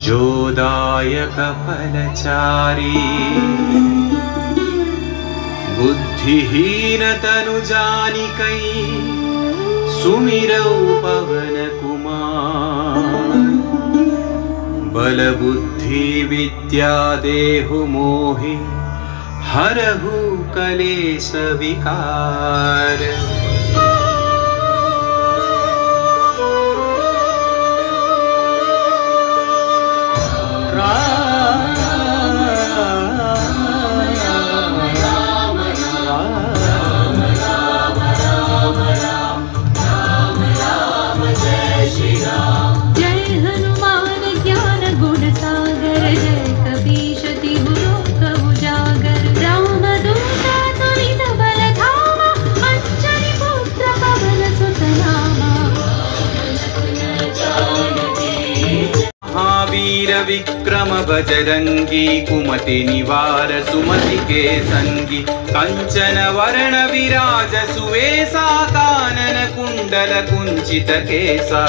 जोदायक फलचारी बुद्धिहीन तनु जानिकै सुमिरौ पवन कुमार। बल बुद्धि विद्या देहु मोहि हरहु कलेश विकार। विक्रम बजरंगी कुमति निवार सुमति के संगी। कंचन वर्ण विराज सुवेशा कानन कुंडल कुंचित केसा।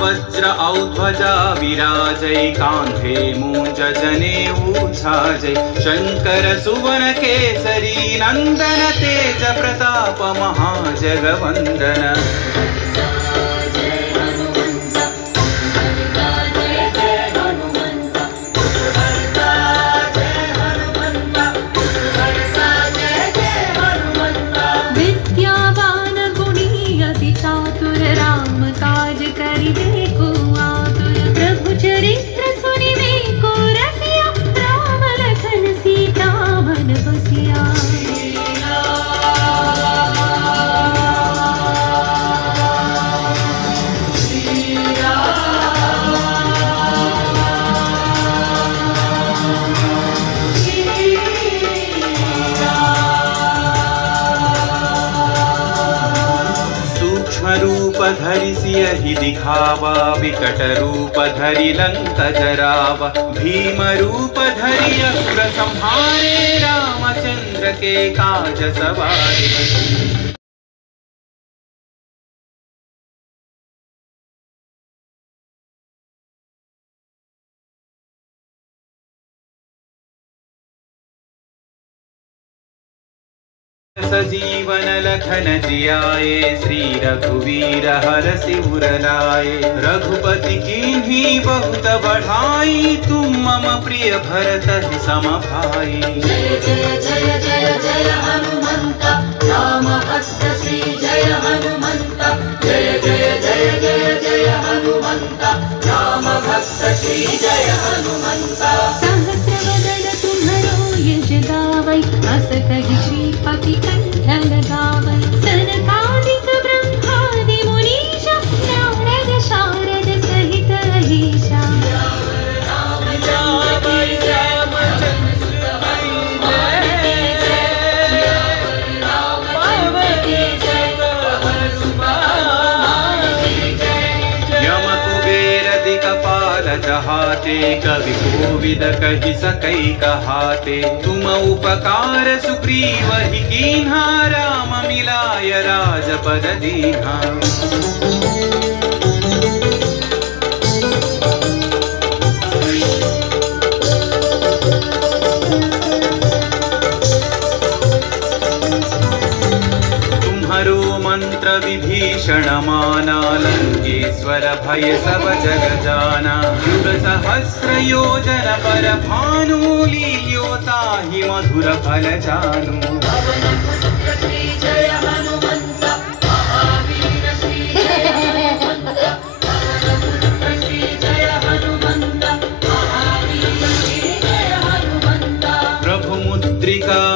वज्र औध्वजा विराजै कांधे मूंज जनेऊ छाजै। शंकर सुवन केसरी नंदन तेज प्रताप महाजगवंदन। धरि सियहि दिखावा विकट रूप धरि लंक जरावा। भीम रूप धरि असुर संहारे रामचंद्र के काज सवारे। सजीवन लखन जियाए श्री रघुवीर हरषि उर लाए। रघुपति कीन्ही बहुत बढ़ाई तुम मम प्रिय भरत सम भाई। जय जय जय जय जय हनुमंता राम भक्त श्री जय हनुमंता। जय जय जय जय जय हनुमंता राम भक्त श्री जय हनुमंता। सहस्रवदन तुम्हरो यश गावै अस कहि श्रीपति कंठ लगावै। सनकादिक ब्रह्मादि मुनीश नारद शारद सहित अहीशा। जहाते कवि कोविद कहि सकै कहाते। तुम उपकार सुग्रीव ही कीन्हा राम मिलाय राजपद दीन्हा। मंत्र विभीषण माना लंकेश्वर भय सब जग जाना। युग सहस्र योजन पर भानु लील्योता ही मधुर फल जानु।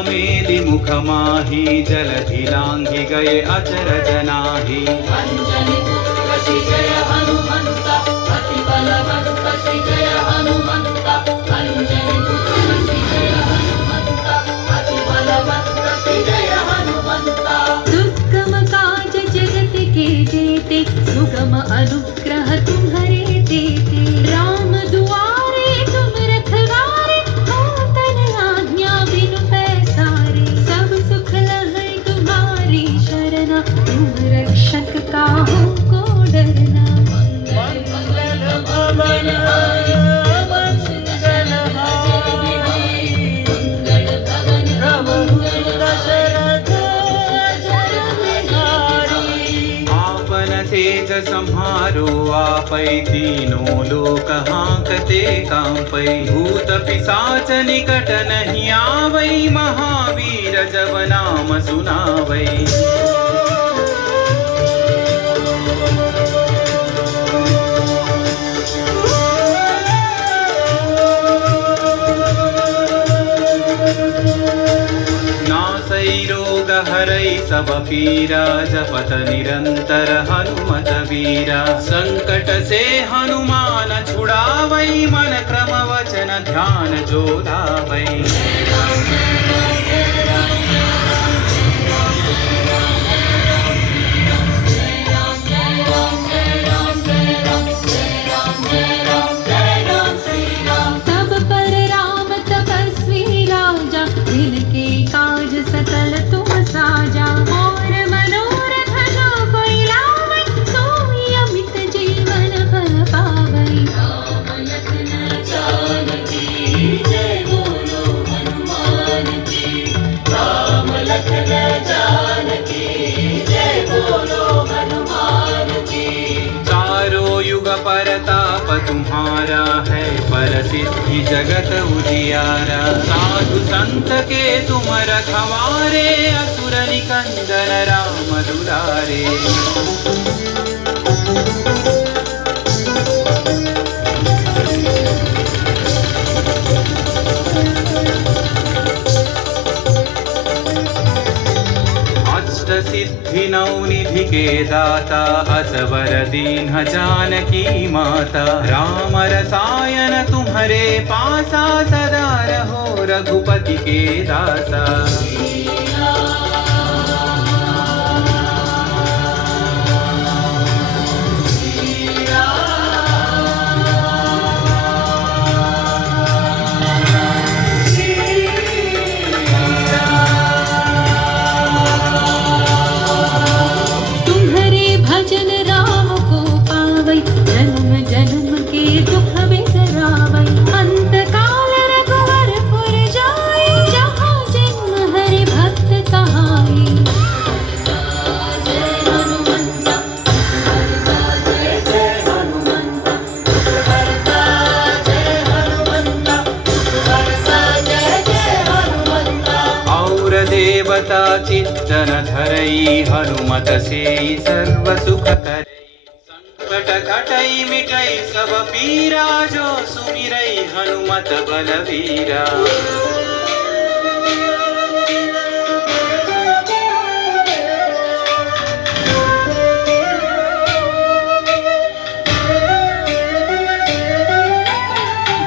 मेलि मुख माही जलधि लांघि गए अचरज नाही। अंजनी पुत्र श्री जय हनुमंता अति बलवंत श्री जय हनुमंता। अंजनी पुत्र श्री जय हनुमंता अति बलवंत श्री जय हनुमंता। दुर्गम काज जगत के जेते सुगम अनुग्रह तुम्हारे देते। राम दुआरे तुम रखवारे जग संहारो आपै तीनों लोक हांकते कांपै भूत पिशाच निकट नहीं आवै महावीर जब नाम सुनावै हरै सब पीरा जपत निरंतर हनुमत वीरा संकट से हनुमान छुड़ावै मन क्रम वचन ध्यान जो लावै तब पर राम तपस्वी राजा जिनके काज सकल तुम साजा और मनोरथ जो कोई लावै सोई अमित जीवन फल पावै राम लखन जानकी जय बोलो हनुमान की राम लखन जानकी जय बोलो हनुमान की चारों युग परताप तुम्हारा है पर सिद्धि जगत उजियारा साधु संत के तुम रखवारे असुर निकंदन राम दुलारे सिद्धि नवनिधि के दाता असवर दीन जानकी माता राम रसायन तुम्हारे पासा सदा रहो रघुपति के दासा चित्तन धरई हनुमत से सर्व सुख करई संकट कटई मिटई सब पीरा जो सुमिरई हनुमत बलवीरा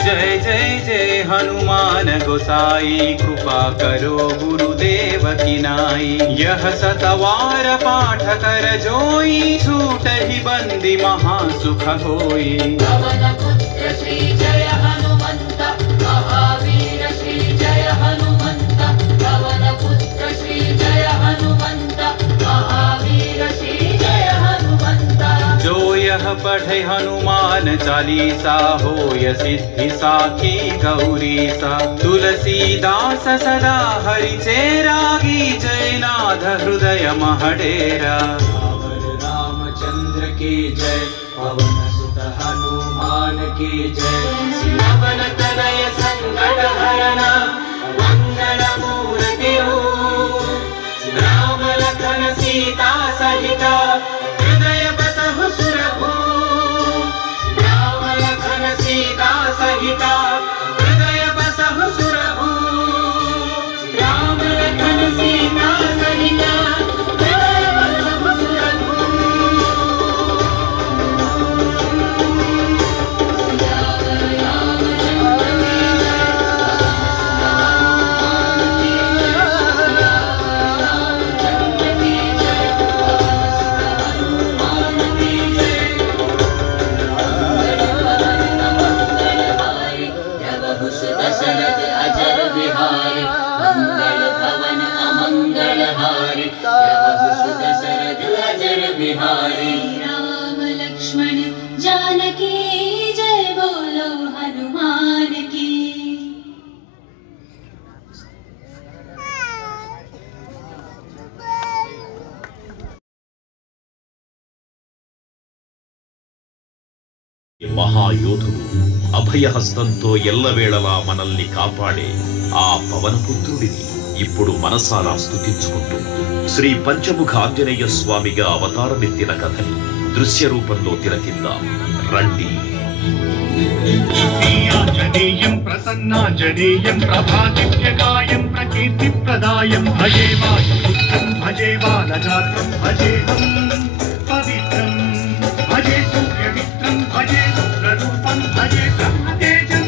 जय जय जय हनुमान गोसाई कृपा करो गुरुदेव की नाई यह सतवार पाठ कर जोई छूट ही बंदी महासुख होई पवन पुत्र श्री जय हनुमंत महावीर श्री जय हनुमंत पवन पुत्र श्री जय हनुमंत महावीर श्री जय हनुमंत जो यह पढ़े हनुमान चालीसा होय सिद्धि साखी गौरी सा तुलसीदास सदा हरि चेरागी जयनाथ हृदय महडेरा रामचंद्र की जय पवन सुत हनुमान की जय सियावन तनय संकट हरना मंगल मूर्ति राम लखन सीता सहित हृदय बसहु सुरभूप राम लखन सीता सहित हृदय बसहु सुरभूप राम लखन सीता सहित हृदय बसहु दशरथ अजर बिहारी मंगल भवन अमंगल हारी दशरथ अजर बिहारी राम लक्ष्मण जानकी जय बोलो हनुमान की। మహాయోధుడు అభయహస్తంతో ఎల్లవేళలా మనల్ని కాపాడే ఆ పవనపుత్రుడిని ఇప్పుడు మనసారా స్తుతించుకుంటూ శ్రీ పంచముఖ ఆంజనేయ స్వామిగా అవతారమెత్తిన కథని దృశ్య రూపంలో తిలకిద్దాం రండి. ఆంజనేయం ప్రసన్నాంజనేయం ప్రభాదివ్యకాయం ప్రకీర్తిప్రదాయం భజే వాయుపుత్రం భజే బాలగాత్రం భజేహం పవిత్రం భజే సూర్యమిత్రం భజే రుద్రరూపం భజే బ్రహ్మతేజం.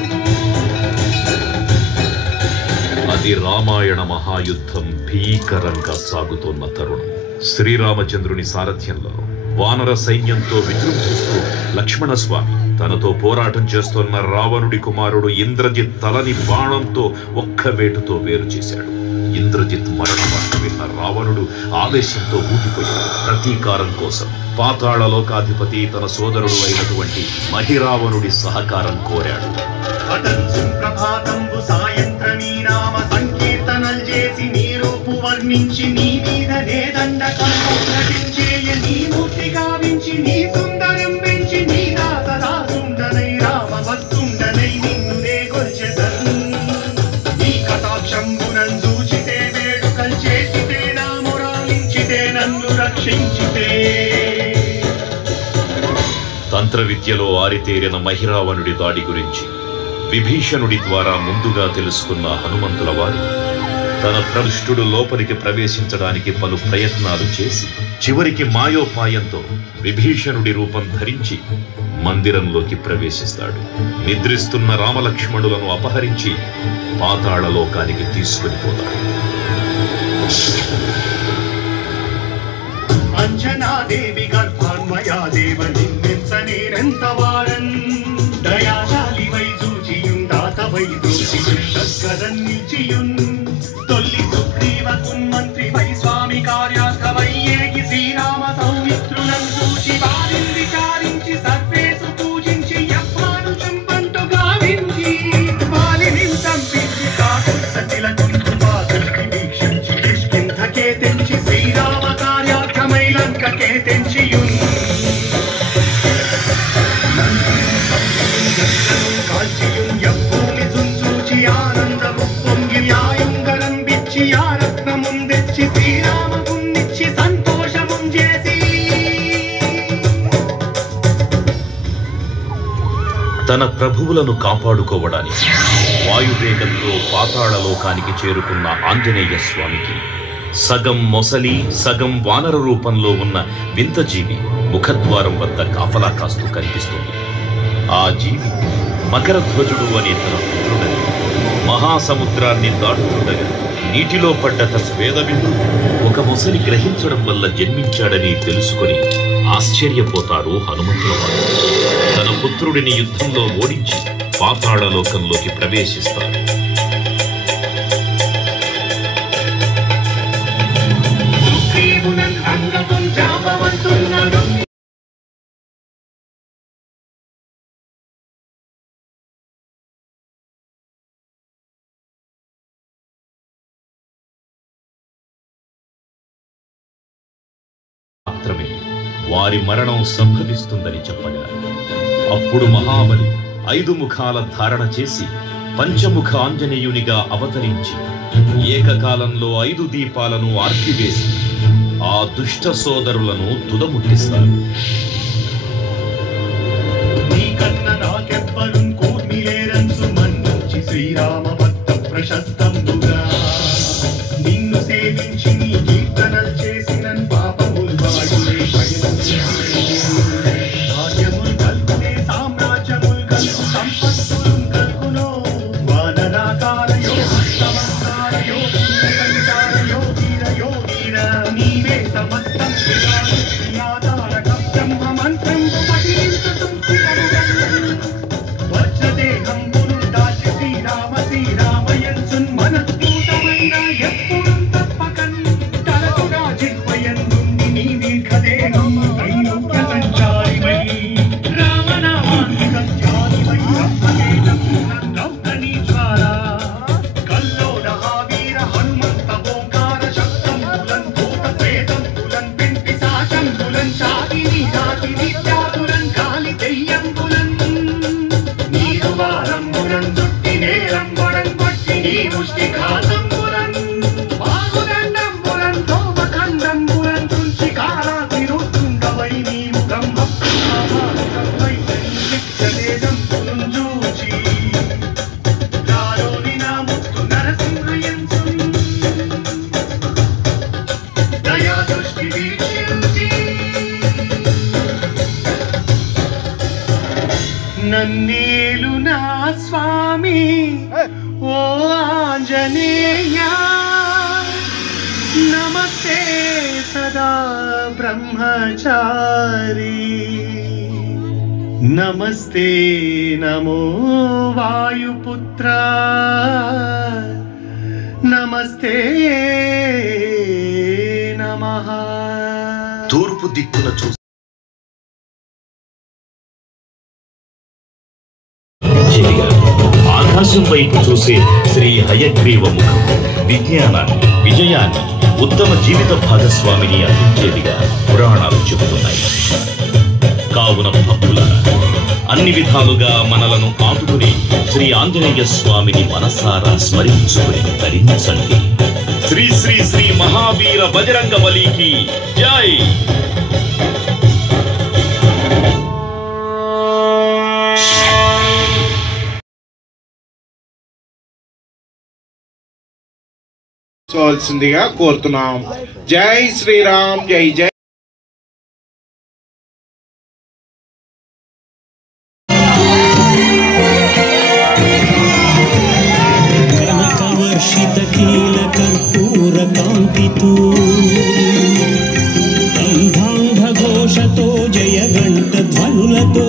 అది రామాయణ మహాయుద్ధం భీకరంగా సాగుతోన్న తరుణం. శ్రీరామచంద్రుని సారథ్యంలో వానర సైన్యంతో విజృంభిస్తూ లక్ష్మణస్వామి తనతో పోరాటం చేస్తున్న రావణుడి కుమారుడు ఇంద్రజిత్ తలని బాణంతో ఒక్క వేటుతో వేరు చేశాడు. ఇంద్రజిత్ మరణ వార్త విన్న రావణుడు ఆవేశంతో ఊగిపోయాడు. ప్రతీకారం కోసం పాతాళ లోకాధిపతి తన సోదరుడు అయినటువంటి మహిరావణుడి సహకారం కోరాడు. ప్రభాతంబు సాయంత్రమీ నామ సంకీర్తనల్ చేసి నీ రూపు వర్ణించి నీ మీద నేదండకంబు నటించేయ నీ మూర్తి గావించి నీ సుందరం పెంచి నీ దాసదాసుండనై రామ భక్తుండనై నిన్ను నే కొల్చెదన్. నీ కటాక్షంబునం చూచితే వేడుకల్ చేసితే నా మురాలించితే నన్ను రక్షించితే. తంత్ర విద్యలో ఆరితేరిన మహిరావణుడి దాడి గురించి విభీషణుడి ద్వారా ముందుగా తెలుసుకున్న హనుమంతుల వారు తన ప్రవిష్టుడు లోపలికి ప్రవేశించడానికి పలు ప్రయత్నాలు చేసి చివరికి మాయోపాయంతో విభీషణుడి రూపం ధరించి మందిరంలోకి ప్రవేశిస్తాడు. నిద్రిస్తున్న రామలక్ష్మణులను అపహరించి పాతాళ లోకానికి తీసుకుని పోతాడు. అంజనాదేవి గర్భాన్మయా దేవ నిన్నెంత వారన్ దయాశాలి వై జూజియుందాతవై దూషియున్ నిల్చియున్ తొల్లి సుగ్రీవకున్ మంత్రి వై స్వామి కార్యార్థమై ఏగి శ్రీరామ సౌమిత్రులను చూచి వారిని విచారించి సర్వేసు పూజించి యప్పాను చంపంటు గావించి వాలిని సంపించి కాకుల సతిలకు పాదకి వీక్షించి కిష్కింధకే తెంచి శ్రీరామ కార్యార్థమై లంకకే తెంచియున్ కాల్చియున్ యప్పూని చుంచూచి ఆనందము పొంగి ఆయుంగరం బిచ్చి ఆ రత్నముం తెచ్చి శ్రీరామకున్నిచ్చి సంతోషముం చేసి. తన ప్రభువులను కాపాడుకోవడానికి వాయువేగంతో పాతాళ లోకానికి చేరుకున్న ఆంజనేయ స్వామికి సగం మొసలి సగం వానర రూపంలో ఉన్న వింత జీవి ముఖద్వారం వద్ద కాపలా కాస్తూ కనిపిస్తుంది. ఆ జీవి మకరధ్వజుడు అనే తన పుత్రుడని మహాసముద్రాన్ని దాటుతుండగా నీటిలో పడ్డ తన స్వేదబిందు ఒక మొసలి గ్రహించడం వల్ల జన్మించాడని తెలుసుకొని ఆశ్చర్యపోతారు హనుమంతుల వారు. తన పుత్రుడిని యుద్ధంలో ఓడించి పాతాళ లోకంలోకి ప్రవేశిస్తారు. మాత్రమే వారి మరణం సంభవిస్తుందని చెప్పగా అప్పుడు మహాబలి 5 ముఖాల ధారణ చేసి పంచముఖ ఆంజనేయునిగా అవతరించి ఏకకాలంలో 5 దీపాలను ఆర్పివేసి ఆ దుష్ట సోదరులను తుదముట్టిస్తారు. శ్రీరామ భక్త ప్రశస్తంబుగా నిన్ను సేవించి నీ కీర్తనలు చేసిన పాపములు వాడులే భాగ్యములు కల్కునే సామ్రాజ్యములు కల్కు సంపత్తులు కల్కునో వానరాకారయో హస్తమంతారయో పుణ్యకంఠారయో వీరయో వీర నీవే సమస్తం ఆధారకం బ్రహ్మ మంత్రం పఠించుతుం వజ్రదేహం శ్రీరామయన్సున్ మనస్ఫూతమైన ఎప్పుడు తప్పకన్ తలకుగా జిహ్వయన్ నుండి నీ దీర్ఘదేహం వైలోక్య సంచారివై రామనామాన్ని సంచారివై బ్రహ్మవేదం రౌద్రనీ జ్వాల కల్లోల వీర హనుమంత ఓంకార శబ్దం బులన్ భూత ప్రేతం బులన్ పెంటి సాశం బులన్ శాతిని జాతి విద్యాబులన్ కాలి దెయ్యం బులన్ నన్నేలు నా స్వామి ఓ ఆంజనేయ నమస్తే సదా బ్రహ్మచారి నమస్తే నమో వాయుపుత్ర నమస్తే నమః. తూర్పు దిక్కున చూసి ఆకాశం వైపు చూసే శ్రీ హయగ్రీవ ముఖం విజ్ఞానాన్ని, విజయాన్ని, ఉత్తమ జీవిత భాగస్వామిని అందించేదిగా పురాణాలు చెబుతున్నాయి. కావున భక్తులారా, అన్ని విధాలుగా మనలను ఆదుకుని శ్రీ ఆంజనేయ స్వామిని మనసారా స్మరించుకుని ధరించండి. శ్రీ శ్రీ శ్రీ మహావీర బజరంగ బలికి జై. చూడాల్సిందిగా కోరుతున్నాం. జై శ్రీరామ్, జై జై. కర్పూరకాంతితో ఘోషతో జయ గంట ధ్వనులతో